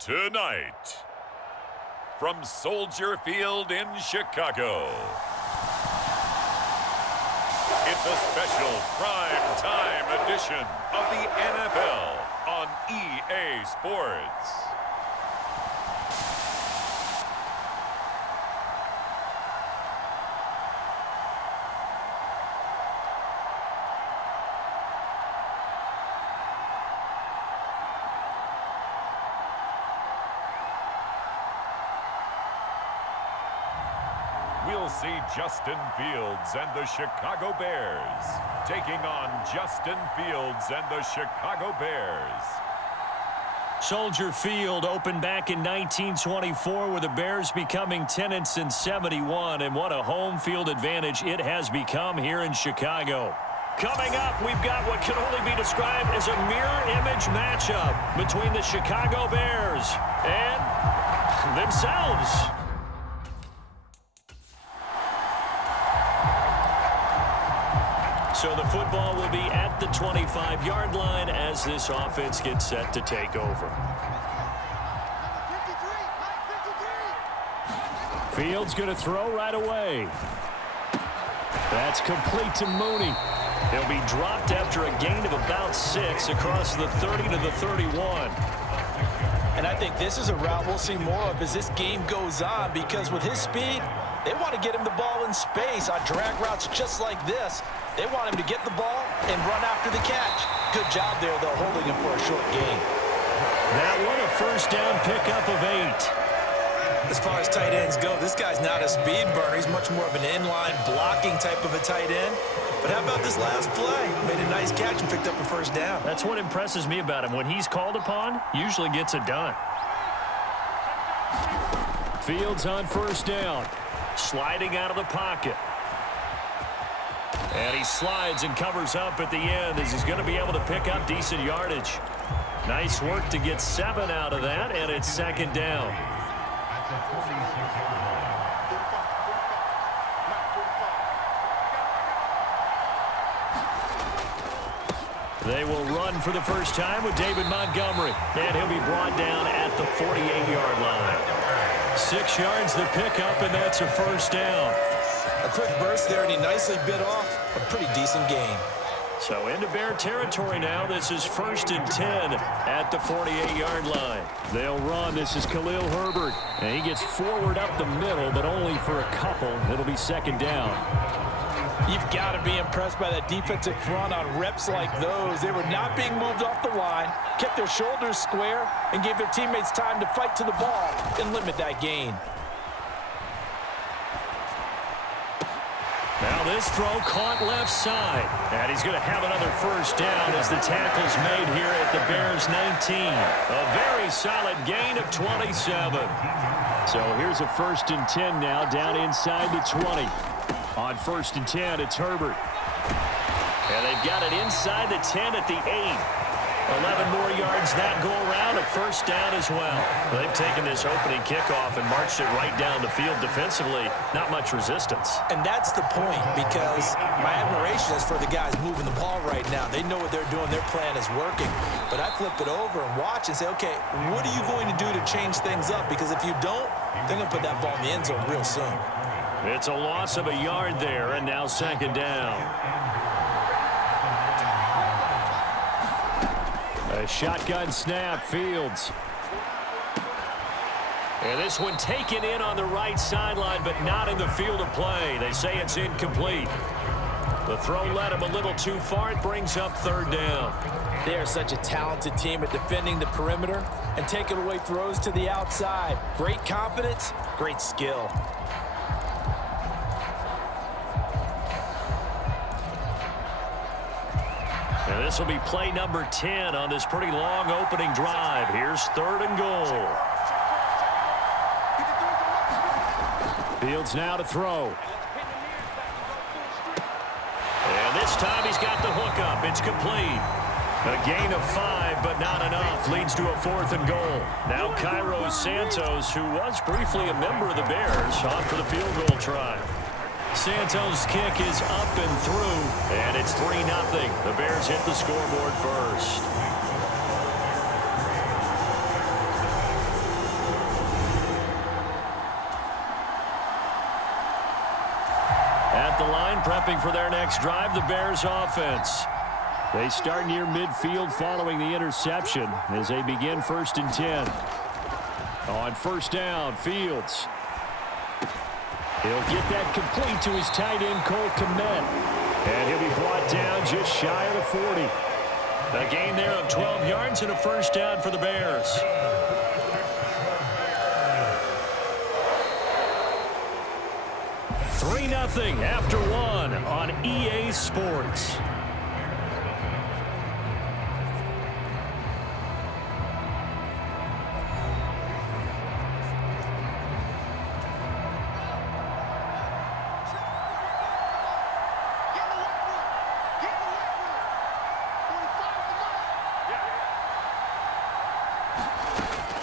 Tonight, from Soldier Field in Chicago, it's a special prime time edition of the NFL on EA Sports. We'll see Justin Fields and the Chicago Bears taking on Justin Fields and the Chicago Bears. Soldier Field opened back in 1924 with the Bears becoming tenants in 71, and what a home field advantage it has become here in Chicago. Coming up, we've got what can only be described as a mirror image matchup between the Chicago Bears and themselves. So the football will be at the 25-yard line as this offense gets set to take over. Fields going to throw right away. That's complete to Mooney. He'll be dropped after a gain of about 6 across the 30 to the 31. And I think this is a route we'll see more of as this game goes on, because with his speed, they want to get him the ball in space on drag routes just like this. They want him to get the ball and run after the catch. Good job there, though, holding him for a short gain. That one, a first down pickup of 8. As far as tight ends go, this guy's not a speed burner. He's much more of an inline blocking type of a tight end. But how about this last play? Made a nice catch and picked up a first down. That's what impresses me about him. When he's called upon, usually gets it done. Fields on first down. Sliding out of the pocket. And he slides and covers up at the end as he's going to be able to pick up decent yardage. Nice work to get 7 out of that, and it's second down. They will run for the first time with David Montgomery, and he'll be brought down at the 48-yard line. 6 yards the pickup, and that's a first down. A quick burst there, and he nicely bit off a pretty decent gain. So into Bear territory now. This is 1st and 10 at the 48-yard line. They'll run. This is Khalil Herbert. And he gets forward up the middle, but only for a couple. It'll be second down. You've got to be impressed by that defensive front on reps like those. They were not being moved off the line, kept their shoulders square, and gave their teammates time to fight to the ball and limit that gain. Now this throw caught left side. And he's going to have another first down as the tackle's made here at the Bears 19. A very solid gain of 27. So here's a 1st and 10 now down inside the 20. On 1st and 10, it's Herbert. And they've got it inside the 10 at the 8. 11 more yards that go around, a first down as well. They've taken this opening kickoff and marched it right down the field defensively. Not much resistance. And that's the point, because my admiration is for the guys moving the ball right now. They know what they're doing. Their plan is working. But I flip it over and watch and say, okay, what are you going to do to change things up? Because if you don't, they're going to put that ball in the end zone real soon. It's a loss of a yard there, and now second down. A shotgun snap, Fields. And this one taken in on the right sideline, but not in the field of play. They say it's incomplete. The throw led him a little too far. It brings up third down. They are such a talented team at defending the perimeter and taking away throws to the outside. Great confidence, great skill. And And this will be play number 10 on this pretty long opening drive. Here's 3rd and goal. Fields now to throw. And this time he's got the hook up. It's complete. A gain of 5, but not enough. Leads to a 4th and goal. Now Cairo Santos, who was briefly a member of the Bears, on for the field goal try. Santos' kick is up and through, and it's 3-0. The Bears hit the scoreboard first. At the line, prepping for their next drive, the Bears offense. They start near midfield following the interception as they begin 1st and 10. On 1st down, Fields. He'll get that complete to his tight end, Cole Kmet. And he'll be brought down just shy of the 40. A gain there of 12 yards and a 1st down for the Bears. $3-0 after 1 on EA Sports.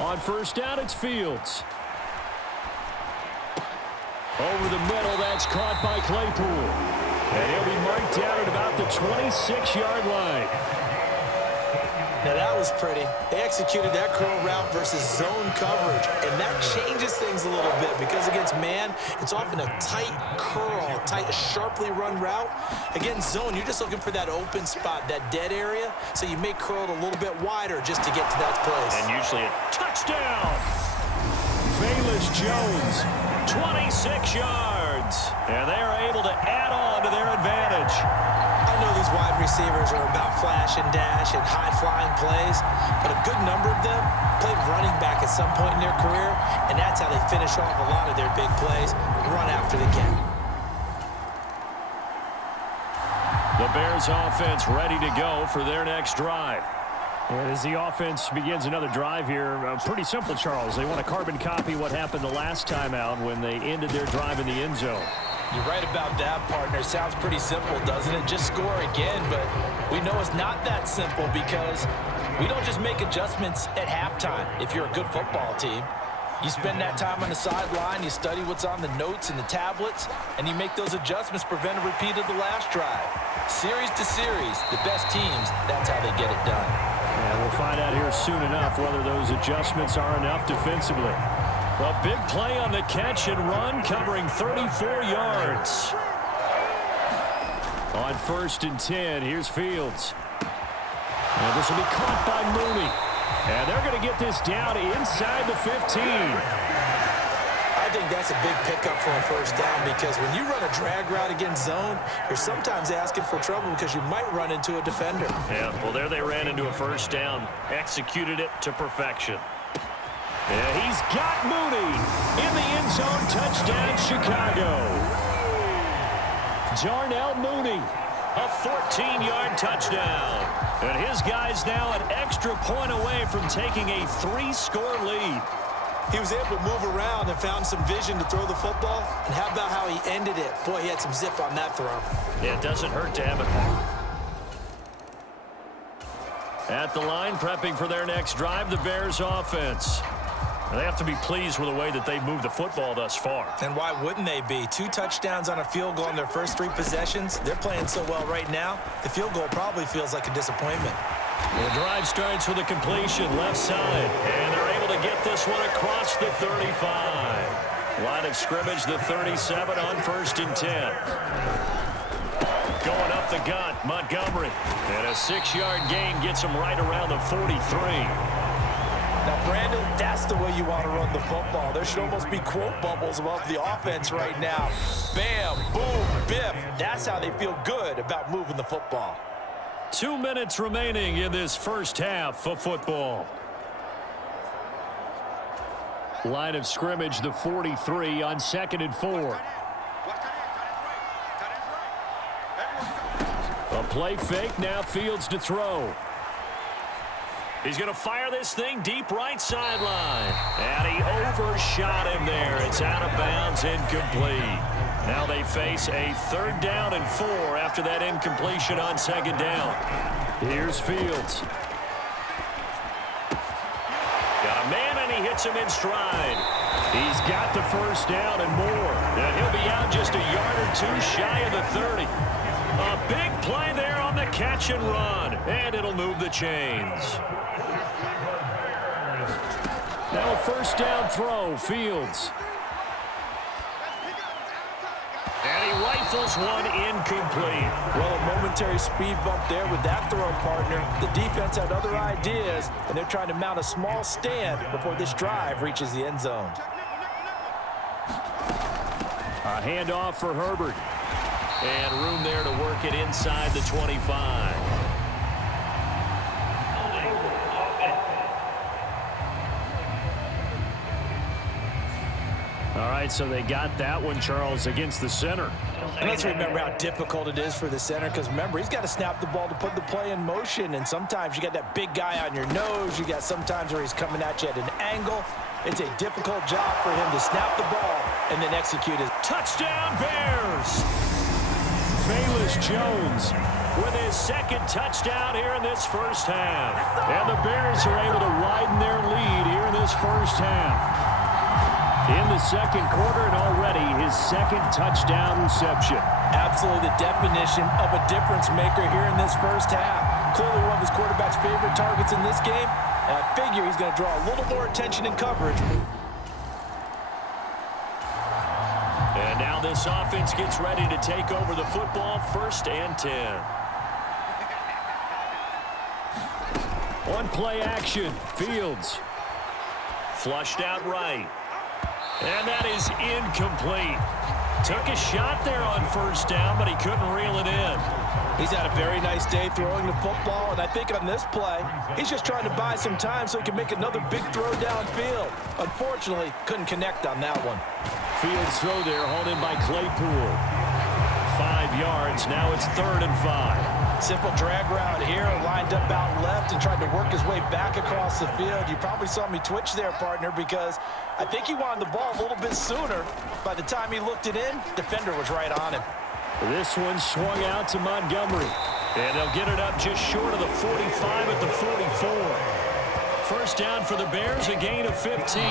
On 1st down, it's Fields. Over the middle, that's caught by Claypool. And he'll be marked down at about the 26-yard line. Now that was pretty. They executed that curl route versus zone coverage, and that changes things a little bit because against man, it's often a tight curl, tight, sharply run route. Against zone, you're just looking for that open spot, that dead area, so you may curl it a little bit wider just to get to that place. And usually a touchdown. Velus Jones, 26 yards, and they are able to add on to their advantage. I know these wide receivers are about flash and dash and high-flying plays, but a good number of them played running back at some point in their career, and that's how they finish off a lot of their big plays, run after the catch. The Bears offense ready to go for their next drive. And as the offense begins another drive here, pretty simple, Charles. They want to carbon copy what happened the last time out when they ended their drive in the end zone. You're right about that, partner. Sounds pretty simple, doesn't it? Just score again, but we know it's not that simple because we don't just make adjustments at halftime if you're a good football team. You spend that time on the sideline, you study what's on the notes and the tablets, and you make those adjustments, prevent a repeat of the last drive. Series to series, the best teams, that's how they get it done. And we'll find out here soon enough whether those adjustments are enough defensively. A big play on the catch and run, covering 34 yards. On 1st and 10, here's Fields. And this will be caught by Mooney. And they're going to get this down inside the 15. I think that's a big pickup for a 1st down because when you run a drag route against zone, you're sometimes asking for trouble because you might run into a defender. Yeah, well, there they ran into a 1st down. Executed it to perfection. And he's got Mooney in the end zone. Touchdown, Chicago. Darnell Mooney, a 14-yard touchdown. And his guy's now an extra point away from taking a 3-score lead. He was able to move around and found some vision to throw the football. And how about how he ended it? Boy, he had some zip on that throw. Yeah, it doesn't hurt to have it. At the line, prepping for their next drive, the Bears offense. They have to be pleased with the way that they've moved the football thus far. And why wouldn't they be? 2 touchdowns on a field goal in their first 3 possessions. They're playing so well right now, the field goal probably feels like a disappointment. The drive starts with a completion left side, and they're able to get this one across the 35. Line of scrimmage, the 37 on 1st and 10. Going up the gut, Montgomery. And a 6-yard gain gets him right around the 43. Now, Brandon, that's the way you want to run the football. There should almost be quote bubbles above the offense right now. Bam, boom, biff. That's how they feel good about moving the football. 2 minutes remaining in this first half of football. Line of scrimmage, the 43 on 2nd and 4. A play fake, now Fields to throw. He's going to fire this thing deep right sideline. And he overshot him there. It's out of bounds, incomplete. Now they face a 3rd down and 4 after that incompletion on 2nd down. Here's Fields. Got a man, and he hits him in stride. He's got the 1st down and more. And he'll be out just a yard or 2 shy of the 30. A big play there on the catch and run. And it'll move the chains. Now a 1st down throw, Fields. And he rifles one incomplete. Well, a momentary speed bump there with that throw, partner. The defense had other ideas, and they're trying to mount a small stand before this drive reaches the end zone. A handoff for Herbert. And room there to work it inside the 25. All right, so they got that one, Charles, against the center. And let's remember how difficult it is for the center, because remember, he's got to snap the ball to put the play in motion, and sometimes you got that big guy on your nose. You got sometimes where he's coming at you at an angle. It's a difficult job for him to snap the ball and then execute it. Touchdown, Bears! Velus Jones with his 2nd touchdown here in this 1st half. And the Bears are able to widen their lead here in this 1st half. In the 2nd quarter, and already his 2nd touchdown reception. Absolutely the definition of a difference maker here in this 1st half. Clearly one of his quarterback's favorite targets in this game. And I figure he's going to draw a little more attention in coverage. And now this offense gets ready to take over the football. 1st and 10. One play action. Fields. Flushed out right. And that is incomplete. Took a shot there on 1st down, but he couldn't reel it in. He's had a very nice day throwing the football, and I think on this play, he's just trying to buy some time so he can make another big throw downfield. Unfortunately, couldn't connect on that one. Fields throw there, hauled in by Claypool. 5 yards, now it's 3rd and 5. Simple drag route here, lined up out left and tried to work his way back across the field. You probably saw me twitch there, partner, because I think he wanted the ball a little bit sooner. By the time he looked it in, defender was right on him. This one swung out to Montgomery. And they'll get it up just short of the 45 at the 44. 1st down for the Bears, a gain of 15.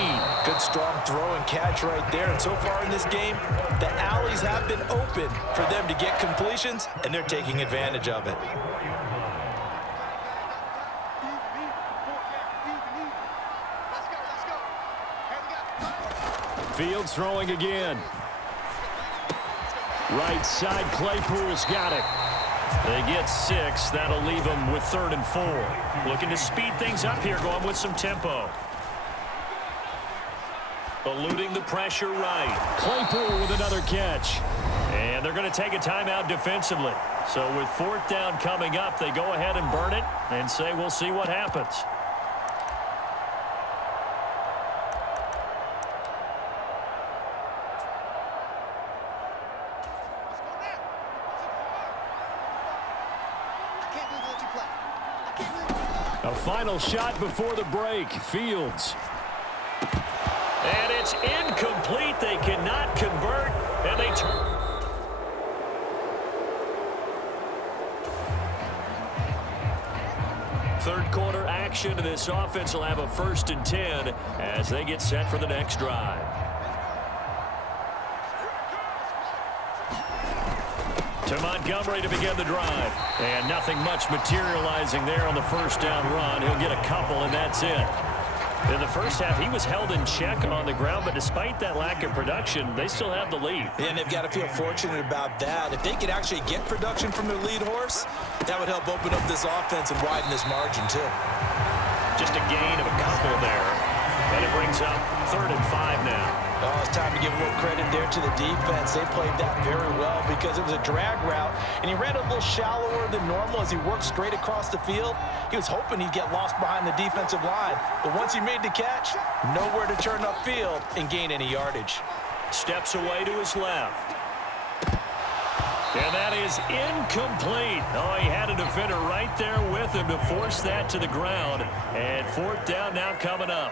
Good strong throw and catch right there. And so far in this game, the alleys have been open for them to get completions, and they're taking advantage of it. Fields throwing again. Right side, Claypool's got it. They get 6. That'll leave them with 3rd and 4. Looking to speed things up here, going with some tempo. Eluding the pressure right. Claypool with another catch. And they're going to take a timeout defensively. So with 4th down coming up, they go ahead and burn it and say we'll see what happens. A final shot before the break. Fields. And it's incomplete. They cannot convert. And they turn. Third quarter action, and this offense will have a 1st and 10 as they get set for the next drive. To Montgomery to begin the drive. And nothing much materializing there on the 1st down run. He'll get a couple, and that's it. In the 1st half, he was held in check on the ground, but despite that lack of production, they still have the lead. And they've got to feel fortunate about that. If they could actually get production from their lead horse, that would help open up this offense and widen this margin, too. Just a gain of a couple there. And it brings up 3rd and 5 now. Oh, it's time to give a little credit there to the defense. They played that very well because it was a drag route, and he ran a little shallower than normal as he worked straight across the field. He was hoping he'd get lost behind the defensive line, but once he made the catch, nowhere to turn upfield and gain any yardage. Steps away to his left. And that is incomplete. Oh, he had a defender right there with him to force that to the ground. And fourth down now coming up.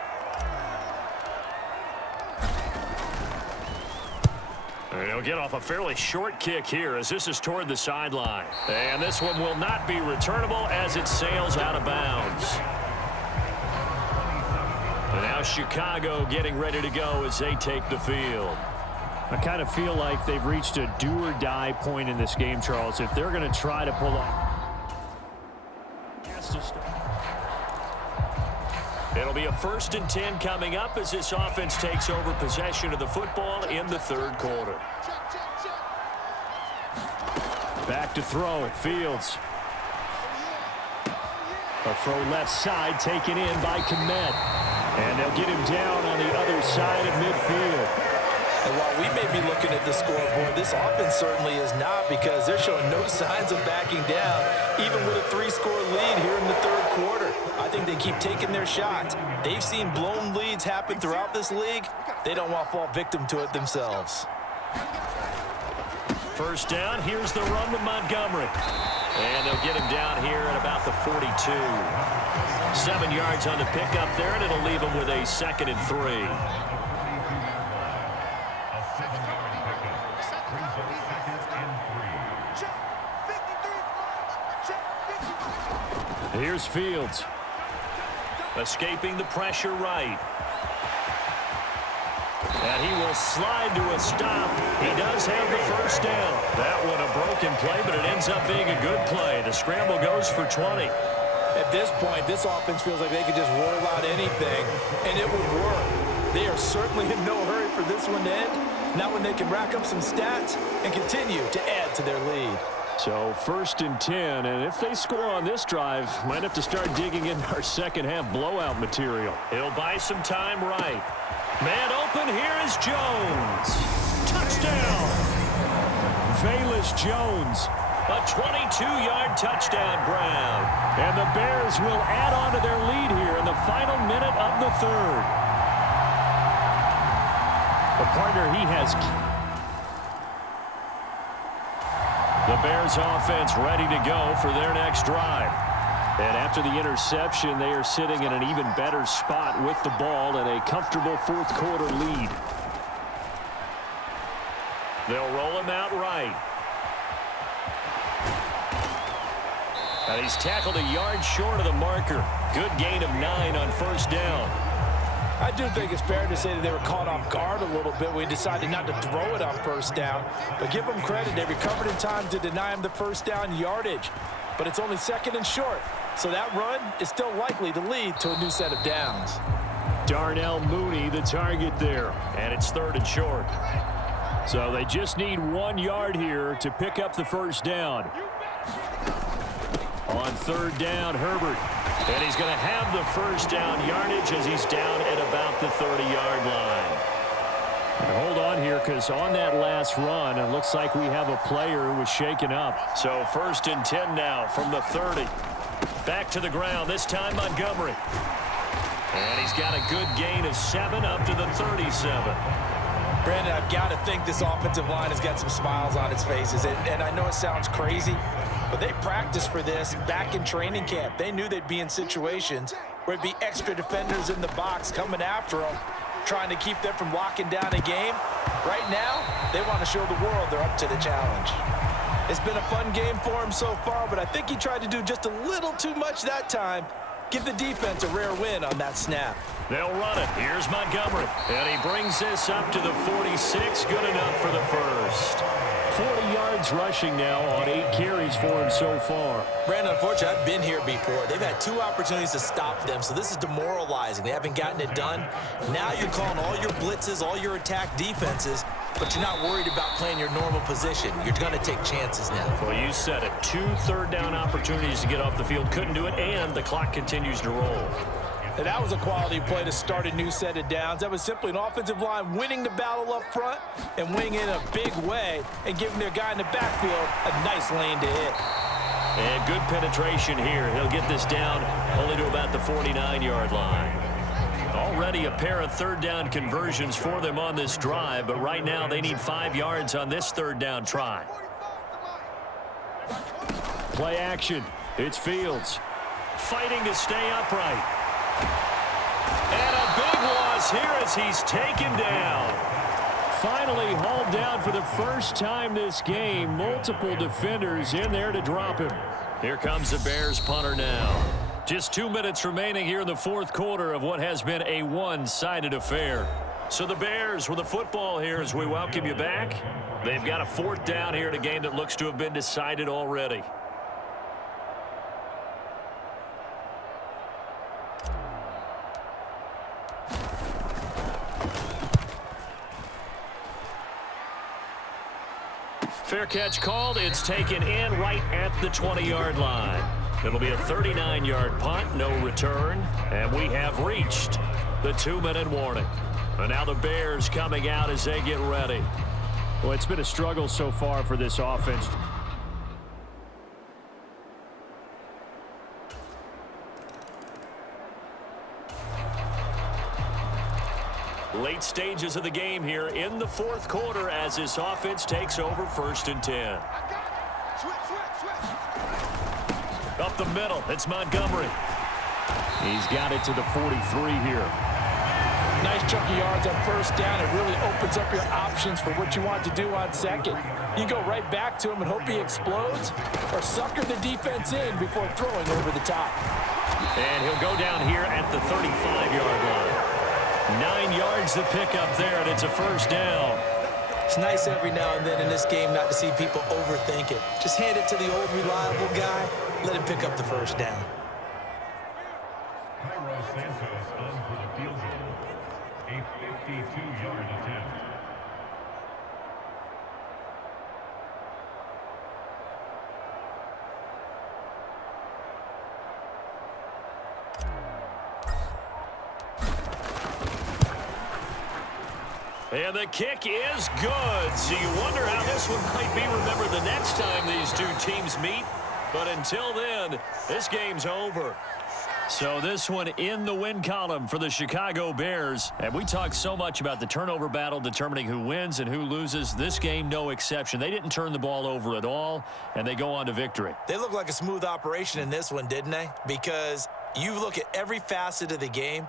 And he'll get off a fairly short kick here as this is toward the sideline. And this one will not be returnable as it sails out of bounds. And now Chicago getting ready to go as they take the field. I kind of feel like they've reached a do-or-die point in this game, Charles. If they're going to try to pull off. It'll be a 1st and 10 coming up as this offense takes over possession of the football in the third quarter. Back to throw. Fields. A throw left side taken in by Kmet. And they'll get him down on the other side of midfield. And while we may be looking at the scoreboard, this offense certainly is not, because they're showing no signs of backing down, even with a 3-score lead here in the third quarter. I think they keep taking their shots. They've seen blown leads happen throughout this league. They don't want to fall victim to it themselves. First down, here's the run with Montgomery. And they'll get him down here at about the 42. 7 yards on the pickup there, and it'll leave him with a 2nd and 3. Here's Fields. Escaping the pressure right. And he will slide to a stop. He does have the first down. That one a broken play, but it ends up being a good play. The scramble goes for 20. At this point, this offense feels like they could just roll out anything, and it would work. They are certainly in no hurry for this one to end. Not when they can rack up some stats and continue to add to their lead. So 1st and 10, and if they score on this drive, might have to start digging into our second half blowout material. He'll buy some time right. Man open, here is Jones. Touchdown! Velus Jones. A 22-yard touchdown grab. And the Bears will add on to their lead here in the final minute of the third. The partner he has. The Bears offense ready to go for their next drive. And after the interception, they are sitting in an even better spot with the ball and a comfortable fourth quarter lead. They'll roll him out right. And he's tackled a yard short of the marker. Good gain of 9 on first down. I do think it's fair to say that they were caught off guard a little bit when we decided not to throw it on first down. But give them credit. They recovered in time to deny him the first down yardage. But it's only 2nd and short. So that run is still likely to lead to a new set of downs. Darnell Mooney, the target there. And it's 3rd and short. So they just need 1 yard here to pick up the first down. On 3rd down, Herbert. And he's going to have the first down yardage as he's down at about the 30-yard line. And hold on here, because on that last run, it looks like we have a player who was shaken up. So 1st and 10 now from the 30. Back to the ground, this time Montgomery. And he's got a good gain of 7 up to the 37. Brandon, I've got to think this offensive line has got some smiles on its faces. And I know it sounds crazy, but they practiced for this back in training camp. They knew they'd be in situations where it'd be extra defenders in the box coming after them, trying to keep them from locking down a game. Right now, they want to show the world they're up to the challenge. It's been a fun game for him so far, but I think he tried to do just a little too much that time. Give the defense a rare win on that snap. They'll run it. Here's Montgomery. And he brings this up to the 46. Good enough for the first. 40 yards rushing now on 8 carries for him so far. Brandon, unfortunately, I've been here before. They've had 2 opportunities to stop them, so this is demoralizing. They haven't gotten it done. Now you're calling all your blitzes, all your attack defenses, but you're not worried about playing your normal position. You're going to take chances now. Well, you said it. 2 third-down opportunities to get off the field. Couldn't do it, and the clock continues to roll. And that was a quality play to start a new set of downs. That was simply an offensive line winning the battle up front and winning in a big way and giving their guy in the backfield a nice lane to hit. And good penetration here. He'll get this down only to about the 49-yard line. Already a pair of third-down conversions for them on this drive, but right now they need 5 yards on this third-down try. Play action. It's Fields. Fighting to stay upright. And a big loss here as he's taken down. Finally hauled down for the first time this game. Multiple defenders in there to drop him. Here comes the Bears punter now. Just 2 minutes remaining here in the fourth quarter of what has been a one-sided affair. So the Bears with the football here as we welcome you back. They've got a fourth down here in a game that looks to have been decided already. Fair catch called. It's taken in right at the 20-yard line. It'll be a 39-yard punt, no return, and we have reached the 2-minute warning. And now the Bears coming out as they get ready. Well, it's been a struggle so far for this offense. Late stages of the game here in the fourth quarter as this offense takes over 1st and 10. Up the middle, it's Montgomery. He's got it to the 43 here. Nice chunk of yards on first down. It really opens up your options for what you want to do on second. You go right back to him and hope he explodes, or sucker the defense in before throwing over the top. And he'll go down here at the 35-yard line. 9 yards to pick up there, and it's a first down. It's nice every now and then in this game not to see people overthink it. Just hand it to the old reliable guy. Let him pick up the first down. Santos on for the field goal. A 52-yard attempt. And the kick is good. So you wonder how this one might be remembered the next time these two teams meet. But until then, this game's over. So this one in the win column for the Chicago Bears. And we talked so much about the turnover battle determining who wins and who loses. This game, no exception. They didn't turn the ball over at all, and they go on to victory. They look like a smooth operation in this one, didn't they? Because you look at every facet of the game,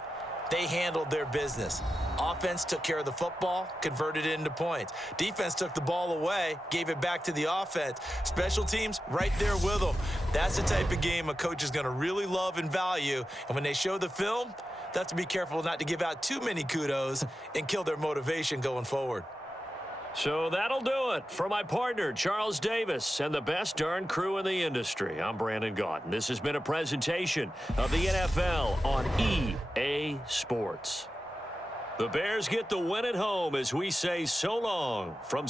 they handled their business. Offense took care of the football, converted it into points. Defense took the ball away, gave it back to the offense. Special teams, right there with them. That's the type of game a coach is going to really love and value. And when they show the film, they have to be careful not to give out too many kudos and kill their motivation going forward. So that'll do it for my partner, Charles Davis, and the best darn crew in the industry. I'm Brandon Gaunt, and this has been a presentation of the NFL on EA Sports. The Bears get the win at home as we say so long from...